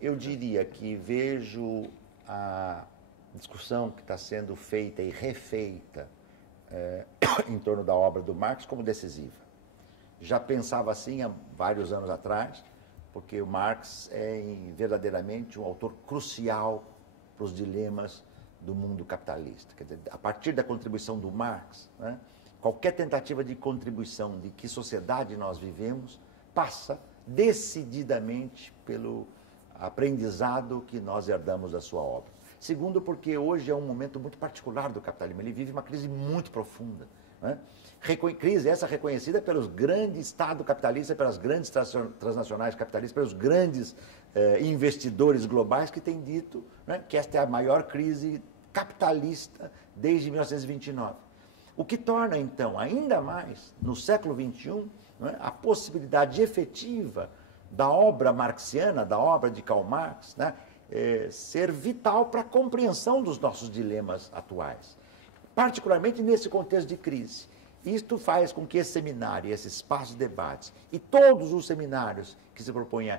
Eu diria que vejo a discussão que está sendo feita e refeita em torno da obra do Marx como decisiva. Já pensava assim há vários anos atrás, porque o Marx é verdadeiramente um autor crucial para os dilemas do mundo capitalista. Quer dizer, a partir da contribuição do Marx, né, qualquer tentativa de contribuição de que sociedade nós vivemos passa decididamente pelo aprendizado que nós herdamos da sua obra. Segundo, porque hoje é um momento muito particular do capitalismo. Ele vive uma crise muito profunda, né? Crise essa reconhecida pelos grandes estados capitalistas, pelas grandes transnacionais capitalistas, pelos grandes investidores globais que têm dito, né, que esta é a maior crise capitalista desde 1929. O que torna, então, ainda mais, no século XXI, né, a possibilidade efetiva da obra marxiana, da obra de Karl Marx, né, ser vital para a compreensão dos nossos dilemas atuais, particularmente nesse contexto de crise. Isto faz com que esse seminário, esse espaço de debates e todos os seminários que se propõem a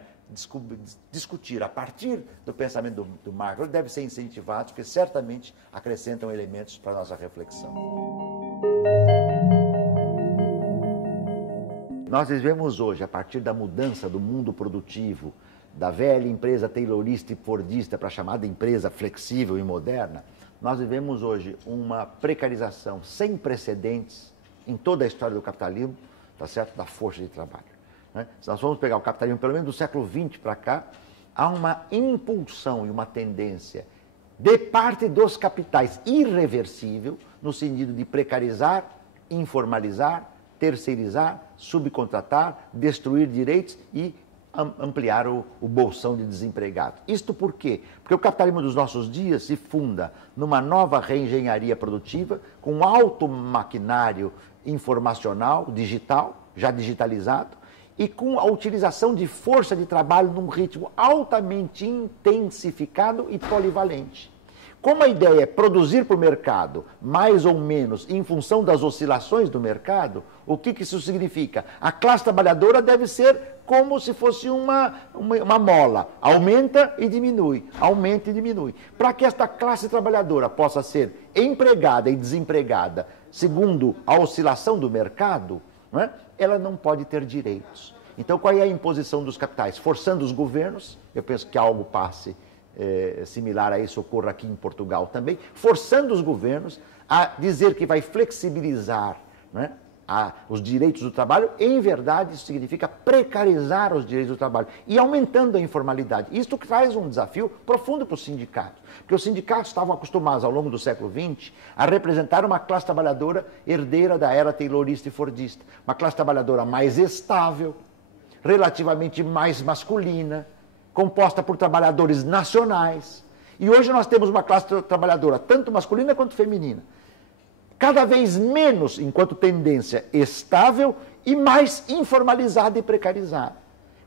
discutir a partir do pensamento do Marx devem ser incentivados, porque certamente acrescentam elementos para a nossa reflexão. Nós vivemos hoje, a partir da mudança do mundo produtivo, da velha empresa taylorista e fordista para a chamada empresa flexível e moderna, nós vivemos hoje uma precarização sem precedentes em toda a história do capitalismo, tá certo? Da força de trabalho, né? Se nós formos pegar o capitalismo, pelo menos do século XX para cá, há uma impulsão e uma tendência de parte dos capitais irreversível, no sentido de precarizar, informalizar, terceirizar, subcontratar, destruir direitos e ampliar o bolsão de desempregados. Isto por quê? Porque o capitalismo dos nossos dias se funda numa nova reengenharia produtiva, com alto maquinário informacional, digital, já digitalizado, e com a utilização de força de trabalho num ritmo altamente intensificado e polivalente. Como a ideia é produzir para o mercado, mais ou menos, em função das oscilações do mercado, o que isso significa? A classe trabalhadora deve ser como se fosse uma mola. Aumenta e diminui, aumenta e diminui. Para que esta classe trabalhadora possa ser empregada e desempregada, segundo a oscilação do mercado, né, ela não pode ter direitos. Então, qual é a imposição dos capitais? Forçando os governos, eu penso que algo passe similar a isso ocorra aqui em Portugal também, forçando os governos a dizer que vai flexibilizar, né, os direitos do trabalho. Em verdade, isso significa precarizar os direitos do trabalho e aumentando a informalidade. Isto traz um desafio profundo para os sindicatos, porque os sindicatos estavam acostumados, ao longo do século XX, a representar uma classe trabalhadora herdeira da era taylorista e fordista, uma classe trabalhadora mais estável, relativamente mais masculina, composta por trabalhadores nacionais. E hoje nós temos uma classe trabalhadora tanto masculina quanto feminina, cada vez menos, enquanto tendência, estável e mais informalizada e precarizada,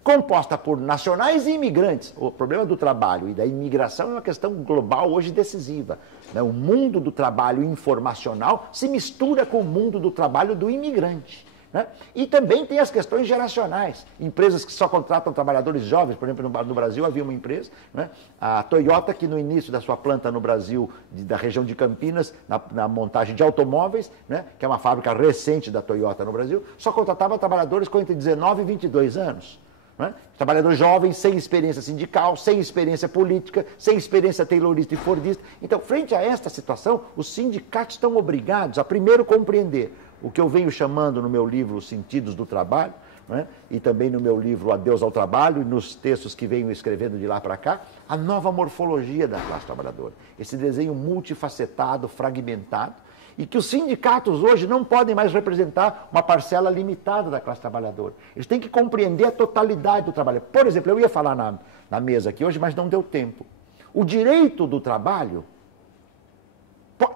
composta por nacionais e imigrantes. O problema do trabalho e da imigração é uma questão global hoje decisiva, né? O mundo do trabalho informacional se mistura com o mundo do trabalho do imigrante, né? E também tem as questões geracionais. Empresas que só contratam trabalhadores jovens. Por exemplo, no Brasil havia uma empresa, né, a Toyota, que no início da sua planta no Brasil, da região de Campinas, na montagem de automóveis, né, que é uma fábrica recente da Toyota no Brasil, só contratava trabalhadores com entre 19 e 22 anos. Né? Trabalhadores jovens, sem experiência sindical, sem experiência política, sem experiência taylorista e fordista. Então, frente a esta situação, os sindicatos estão obrigados a primeiro compreender o que eu venho chamando no meu livro Os Sentidos do Trabalho, né? E também no meu livro Adeus ao Trabalho, e nos textos que venho escrevendo de lá para cá, a nova morfologia da classe trabalhadora. Esse desenho multifacetado, fragmentado, e que os sindicatos hoje não podem mais representar uma parcela limitada da classe trabalhadora. Eles têm que compreender a totalidade do trabalho. Por exemplo, eu ia falar na mesa aqui hoje, mas não deu tempo. O direito do trabalho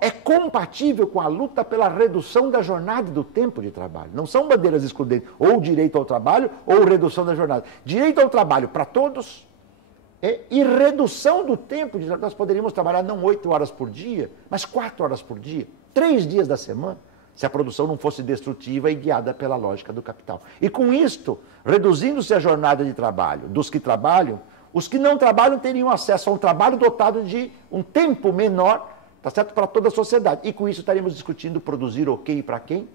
é compatível com a luta pela redução da jornada e do tempo de trabalho. Não são bandeiras excludentes, ou direito ao trabalho ou redução da jornada. Direito ao trabalho para todos e redução do tempo de trabalho. Nós poderíamos trabalhar não 8 horas por dia, mas 4 horas por dia, 3 dias da semana. se a produção não fosse destrutiva e guiada pela lógica do capital. E com isto, reduzindo-se a jornada de trabalho dos que trabalham, os que não trabalham teriam acesso a um trabalho dotado de um tempo menor, tá certo, para toda a sociedade. E com isso estaremos discutindo produzir o quê e para quem,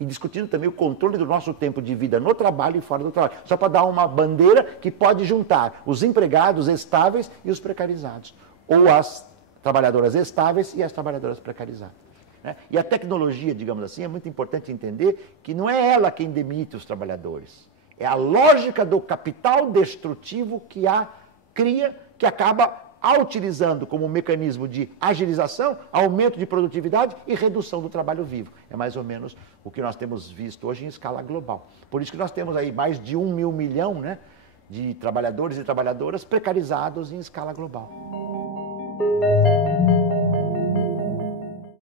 e discutindo também o controle do nosso tempo de vida no trabalho e fora do trabalho. Só para dar uma bandeira que pode juntar os empregados estáveis e os precarizados, ou as trabalhadoras estáveis e as trabalhadoras precarizadas. E a tecnologia, digamos assim, é muito importante entender que não é ela quem demite os trabalhadores. É a lógica do capital destrutivo que a cria, que acaba utilizando como mecanismo de agilização, aumento de produtividade e redução do trabalho vivo. É mais ou menos o que nós temos visto hoje em escala global. Por isso que nós temos aí mais de 1 milhão de trabalhadores e trabalhadoras precarizados em escala global.